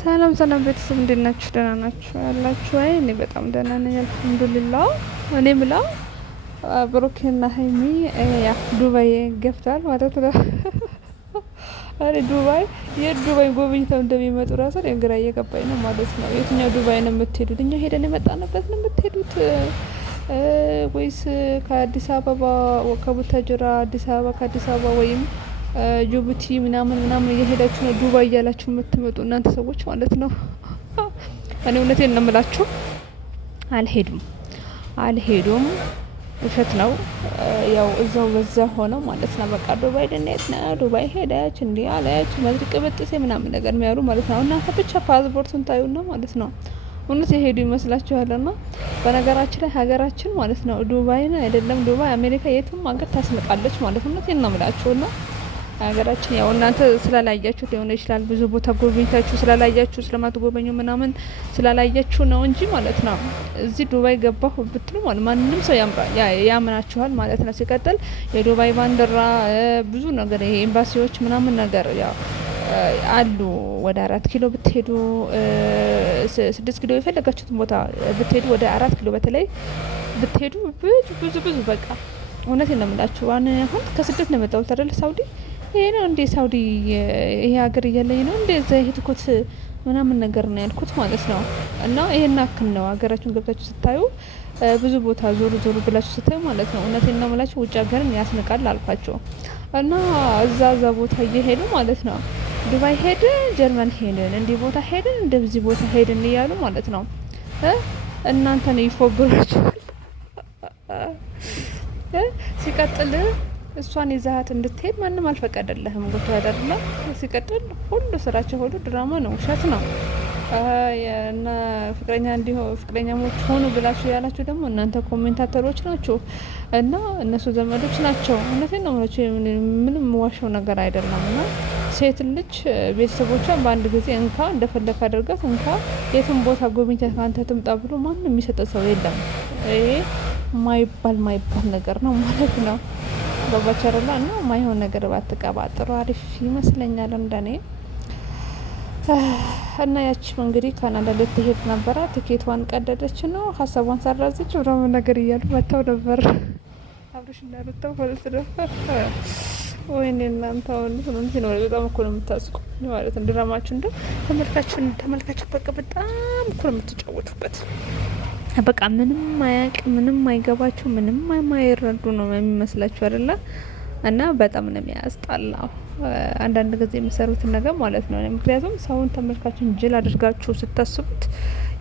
ሰላም ሰላም ቤተሰብ እንዴት ናችሁ? ደህና ናችሁ ያላችሁ? አይ እኔ በጣም ደህና ነኝ አልሐምዱሊላህ። እኔ ምለው ብሩክና ሀይሚ ያ ዱባይ ገብቷል ማለት ነው። አሬ ዱባይ የዱባይ ጎብኝተው እንደሚመጡ ራሱ ግራ እየገባኝ ነው ማለት ነው። የትኛው ዱባይ ነው የምትሄዱት? እኛ ሄደን የመጣንበት ነው የምትሄዱት ወይስ ከአዲስ አበባ ከቡታጅራ አዲስ አበባ ከአዲስ አበባ ወይም ጅቡቲ ምናምን እየሄዳችሁ ነው ዱባይ እያላችሁ የምትመጡ እናንተ ሰዎች ማለት ነው። እኔ እውነቴን ነው የምላችሁ፣ አልሄዱም። ውሸት ነው። ያው እዛው በዛ ሆነው ማለት ነው። በቃ ዱባይ ልንሄድ ነው፣ ዱባይ ሄደች እንዲህ አለች መድርቅ ብጥሴ ምናምን ነገር የሚያሉ ማለት ነው። እናንተ ብቻ ፓስፖርቱን ታዩና ማለት ነው እውነት የሄዱ ይመስላችኋል። ና በነገራችን ላይ ሀገራችን ማለት ነው ዱባይን አይደለም ዱባይ አሜሪካ የትም ሀገር ታስንቃለች ማለት ነው። እውነቴን ነው የምላችሁ ና ሀገራችን ያው እናንተ ስላላያችሁ ሊሆን ይችላል። ብዙ ቦታ ጎብኝታችሁ ስላላያችሁ ስለማትጎበኙ ምናምን ስላላያችሁ ነው እንጂ ማለት ነው። እዚህ ዱባይ ገባሁ ብትሉ ማለት ማንንም ሰው ያምናችኋል ማለት ነው። ሲቀጥል የዱባይ ባንዲራ ብዙ ነገር ይሄ ኤምባሲዎች ምናምን ነገር ያው አሉ። ወደ 4 ኪሎ ብትሄዱ 6 ኪሎ የፈለጋችሁትን ቦታ ብትሄዱ ወደ 4 ኪሎ በተለይ ብትሄዱ ብዙ በቃ እውነቴን ነው የምላችሁ። አሁን ከስደት ነው የመጣሁት አይደል ሳውዲ። ይሄ ነው እንዴ ሳውዲ ይሄ ሀገር እያለኝ ነው እንዴ እዛ የሄድኩት ምናምን ነገር ነው ያልኩት ማለት ነው። እና ይሄን አክል ነው ሀገራችሁን ገብታችሁ ስታዩ ብዙ ቦታ ዞሩ ብላችሁ ስታዩ ማለት ነው። እውነቴን ነው የምላችሁ ውጭ ሀገርን ያስንቃል አልኳቸው። እና እዛ ቦታ እየሄዱ ማለት ነው ዱባይ ሄድን፣ ጀርመን ሄድን፣ እንዲህ ቦታ ሄድን፣ እንደዚህ ቦታ ሄድን እያሉ ማለት ነው እናንተ ነው ይፎግሯችኋል። ሲቀጥል እሷን ይዛሀት እንድትሄድ ማንም አልፈቀደልህም። ጎቶ ያደርላ ሲቀጥል ሁሉ ስራቸው ሁሉ ድራማ ነው፣ ውሸት ነው። እና ፍቅረኛሞች ሆኑ ብላችሁ ያላችሁ ደግሞ እናንተ ኮሜንታተሮች ናችሁ እና እነሱ ዘመዶች ናቸው። እውነቴን ነው የምላችሁ፣ ምንም ዋሻው ነገር አይደለም። እና ሴት ልጅ ቤተሰቦቿን በአንድ ጊዜ እንካ እንደፈለክ አድርጋት እንካ የትም ቦታ ጎብኝታ ከአንተ ትምጣ ብሎ ማንም የሚሰጠ ሰው የለም። ይሄ ማይባል ነገር ነው ማለት ነው። በባቸርላ እና ማይሆን ነገር ባትቀባጥሩ አሪፍ ይመስለኛል እንደኔ። እና ያቺም እንግዲህ ካናዳ ልትሄድ ነበረ። ትኬቷን ቀደደች ነው ሀሳቧን ሰራዘች ምናምን ነገር እያሉ መጥተው ነበር አብረሽ እንዳሩተው ማለት ነው። ወይኔ እናንተ አሁን ሲኖር በጣም እኮ ነው የምታስቁ ማለት ነው። ድራማችሁ እንደ ተመልካችን በቃ በጣም እኮ ነው የምትጫወቱበት። በቃ ምንም አያውቅ ምንም አይገባችሁ ምንም የማይረዱ ነው የሚመስላችሁ አይደለ? እና በጣም ነው የሚያስጠላው አንዳንድ ጊዜ የሚሰሩትን ነገር ማለት ነው። ምክንያቱም ሰውን ተመልካችን ጅል አድርጋችሁ ስታስቡት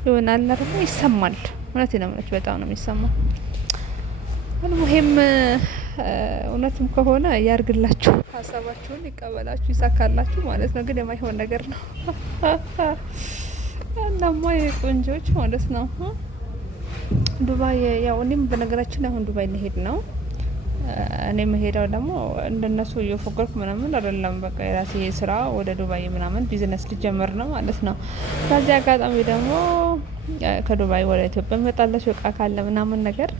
ይሆናል አይደል? ይሰማል። እውነቴን ነው የምላችሁ በጣም ነው የሚሰማው። ይሄም እውነትም ከሆነ ያርግላችሁ፣ ሀሳባችሁን ይቀበላችሁ፣ ይሳካላችሁ ማለት ነው። ግን የማይሆን ነገር ነው። እናማ የቆንጆች ማለት ነው ዱባይ ያው እኔም በነገራችን ላይ አሁን ዱባይ ልሄድ ነው። እኔ የምሄደው ደግሞ እንደነሱ እየፎገርኩ ምናምን አይደለም። በቃ የራሴ ስራ ወደ ዱባይ ምናምን ቢዝነስ ልጀምር ነው ማለት ነው። በዚህ አጋጣሚ ደግሞ ከዱባይ ወደ ኢትዮጵያ እመጣላችሁ እቃ ካለ ምናምን ነገር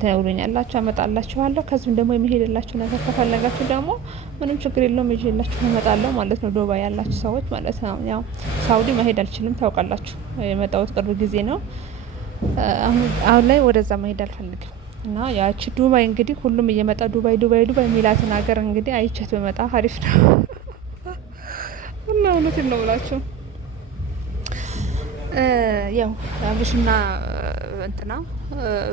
ተነግሩኛላችሁ፣ አመጣላችኋለሁ። ከዚህም ደግሞ የሚሄድላችሁ ነገር ከፈለጋችሁ ደግሞ ምንም ችግር የለውም ይዤላችሁ እመጣለሁ ማለት ነው። ዱባይ ያላችሁ ሰዎች ማለት ነው። ያው ሳውዲ መሄድ አልችልም ታውቃላችሁ። የመጣሁት ቅርብ ጊዜ ነው። አሁን ላይ ወደዛ መሄድ አልፈልግም። እና ያቺ ዱባይ እንግዲህ ሁሉም እየመጣ ዱባይ የሚላትን ሀገር እንግዲህ አይቻት በመጣ አሪፍ ነው። እና እውነቴን ነው ብላችሁ ያው አብሽና እንትና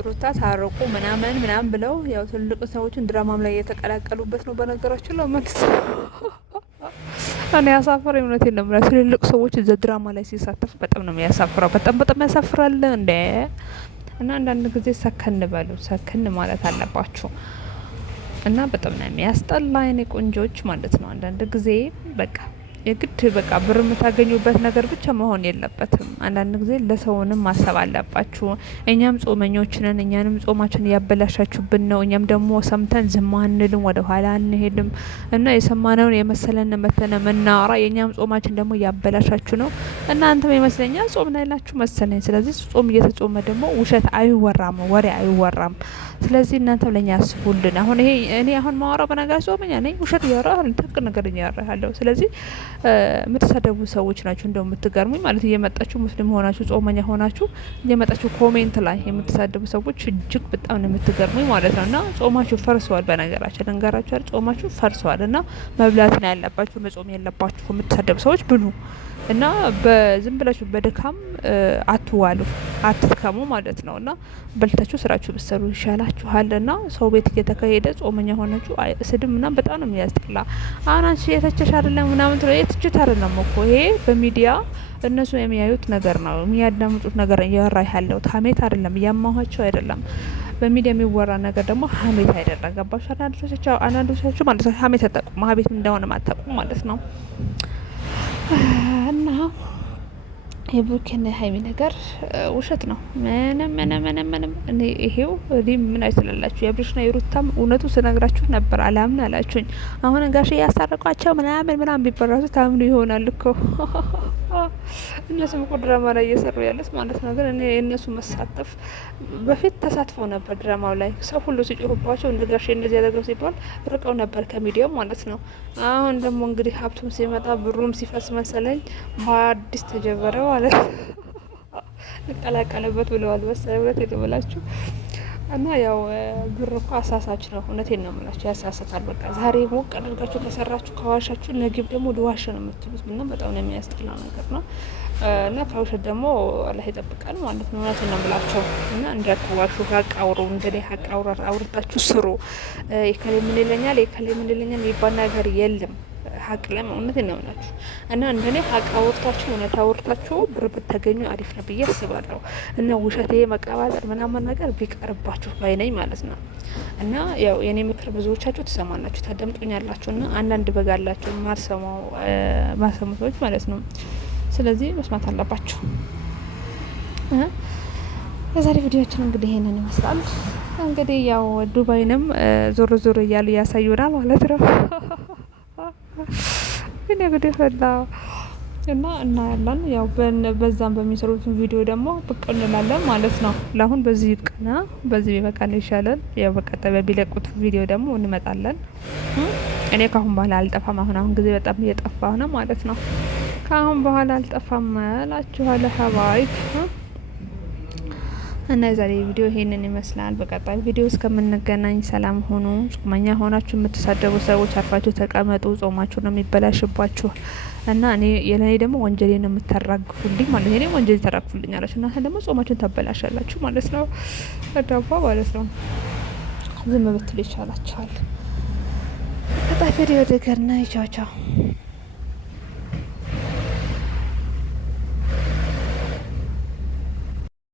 ሩታ ታረቁ ምናምን ብለው ያው ትልቅ ሰዎችን ድራማም ላይ የተቀላቀሉበት ነው በነገራችን ላይ ማለት ነው። እኔ ያሳፈረኝ እውነቴን ነው የምላችሁ ትልልቅ ሰዎች እዛ ድራማ ላይ ሲሳተፉ በጣም ነው የሚያሳፍረው። በጣም ያሳፍራል እንዴ! እና አንዳንድ ጊዜ ሰከን በሉ፣ ሰከን ማለት አለባችሁ። እና በጣም ነው የሚያስጠላ የኔ ቆንጆች ማለት ነው። አንዳንድ ጊዜ በቃ የግድ በቃ ብር የምታገኙበት ነገር ብቻ መሆን የለበትም። አንዳንድ ጊዜ ለሰውንም ማሰብ አለባችሁ። እኛም ጾመኞች ነን፣ እኛንም ጾማችን እያበላሻችሁብን ነው። እኛም ደግሞ ሰምተን ዝም አንልም፣ ወደ ኋላ አንሄድም እና የሰማነውን የመሰለን መተነ ምናወራ የእኛም ጾማችን ደግሞ እያበላሻችሁ ነው። እናንተም ይመስለኛል ጾም ላይ ናችሁ መሰለኝ። ስለዚህ ጾም እየተጾመ ደግሞ ውሸት አይወራም፣ ወሬ አይወራም። ስለዚህ እናንተም ለኛ ያስቡልን። አሁን ይሄ እኔ አሁን ማወራው በነገር ጾመኛ ነኝ፣ ውሸት እያወራሁ ትክክ ነገር እያወራለሁ። ስለዚህ የምትሳደቡ ሰዎች ናችሁ እንደው የምትገርሙኝ ማለት እየመጣችሁ ሙስሊም ሆናችሁ ጾመኛ ሆናችሁ እየመጣችሁ ኮሜንት ላይ የምትሳደቡ ሰዎች እጅግ በጣም ነው የምትገርሙኝ ማለት ነው። እና ጾማችሁ ፈርሰዋል። በነገራችን ልንገራችሁ አይደል፣ ጾማችሁ ፈርሰዋል። እና መብላት ነው ያለባችሁ፣ መጾም የለባችሁ። የምትሳደቡ ሰዎች ብሉ እና በዝም ብላችሁ በድካም አትዋሉ፣ አትድከሙ ማለት ነው። እና በልታችሁ ስራችሁ ብትሰሩ ይሻላችኋል። እና ሰው ቤት እየተካሄደ ጾመኛ ሆናችሁ ስድብ ምናምን በጣም ነው የሚያስጠላ። አሁን አንቺ የተቸሽ አይደለም ምናምን ትለው የትችት አይደለም እኮ ይሄ በሚዲያ እነሱ የሚያዩት ነገር ነው፣ የሚያዳምጡት ነገር እያወራ ያለው ሀሜት አይደለም፣ እያማኋቸው አይደለም። በሚዲያ የሚወራ ነገር ደግሞ ሀሜት አይደለም። ገባችሁ? አንዳንዶቻችሁ ማለት ነው ሀሜት አታውቁም፣ ሀሜት እንደሆነ አታውቁም ማለት ነው። እና የብሩኬና የሀይሚ ነገር ውሸት ነው። ምንም እኔ ይሄው ምን አይስላላችሁ። የአብሬሽና የሩታም እውነቱ ስነግራችሁ ነበር አላምን አላችሁኝ። አሁን ጋሽ ያሳረቋቸው ምናምን ቢበራሱ ታምኑ ይሆናል እኮ እነሱም እኮ ድራማ ላይ እየሰሩ ያለስ ማለት ነው። ግን እኔ የእነሱ መሳተፍ በፊት ተሳትፈው ነበር ድራማው ላይ ሰው ሁሉ ሲጮሁባቸው እንደ ጋሽ እንደዚህ ያደረገው ሲባል ርቀው ነበር ከሚዲያው ማለት ነው። አሁን ደግሞ እንግዲህ ሀብቱም ሲመጣ ብሩም ሲፈስ መሰለኝ በአዲስ ተጀበረ ማለት ልቀላቀለበት ብለዋል መሰለኝ። እውነት የተበላችሁ እና ያው ብር እኮ አሳሳች ነው። እውነቴን ነው የምላችሁ፣ ያሳሳታል። በቃ ዛሬ ሞቅ አድርጋችሁ ከሰራችሁ ከዋሻችሁ ነግብ ደግሞ ልዋሽ ነው የምትሉት። ምንም በጣም ነው የሚያስጠላ ነገር ነው። እና ከውሸት ደግሞ አላህ ይጠብቃል ማለት ነው። እውነቴን ነው የምላቸው። እና እንዳትዋሹ፣ ሀቅ አውሩ። እንግዲህ ሀቅ አውርታችሁ ስሩ። የከሌ ምን ይለኛል የሚባል ነገር የለም። ሀቅ ላይ እውነቴን ነው የምላችሁ። እና እንደኔ ሀቅ አውርታችሁ እውነት አውርታችሁ ብር ብታገኙ አሪፍ ነው ብዬ አስባለሁ። እና ውሸቴ መቀባጠር ምናምን ነገር ቢቀርባችሁ ባይነኝ ማለት ነው። እና ያው የኔ ምክር ብዙዎቻችሁ ትሰማላችሁ፣ ታዳምጡኛላችሁ። እና አንዳንድ በጋላችሁ ማሰሙ ሰዎች ማለት ነው። ስለዚህ መስማት አለባችሁ። የዛሬ ቪዲዮችን እንግዲህ ይሄንን ይመስላል። እንግዲህ ያው ዱባይንም ዞሮ ዞሮ እያሉ ያሳዩናል ማለት ነው። ግን እንግዲህ ፈላ እና እናያለን። ያው በዛም በሚሰሩትን ቪዲዮ ደግሞ ብቅ እንላለን ማለት ነው። ለአሁን በዚህ ይብቅና በዚህ ቢበቃን ይሻላል። ያው በቀጣይ በሚለቁት ቪዲዮ ደግሞ እንመጣለን። እኔ ካሁን በኋላ አልጠፋም። አሁን ጊዜ በጣም እየጠፋ ነው ማለት ነው። ካሁን በኋላ አልጠፋም እላችኋለሁ ሀባይብ። እና የዛሬ ቪዲዮ ይሄንን ይመስላል። በቀጣይ ቪዲዮ እስከምንገናኝ ሰላም ሆኑ። ጾመኛ ሆናችሁ የምትሳደቡ ሰዎች አርፋችሁ ተቀመጡ። ጾማችሁ ነው የሚበላሽባችሁ። እና የኔ ደግሞ ወንጀሌን ነው የምታራግፉልኝ ማለት ነው። ወንጀሌ ተራግፉልኝ አላችሁ፣ እናንተ ደግሞ ጾማችሁን ታበላሻላችሁ ማለት ነው። አዳባ ማለት ነው። ዝም ብትሉ ይሻላችኋል። በቀጣይ ቪዲዮ ደገና ይቻቻው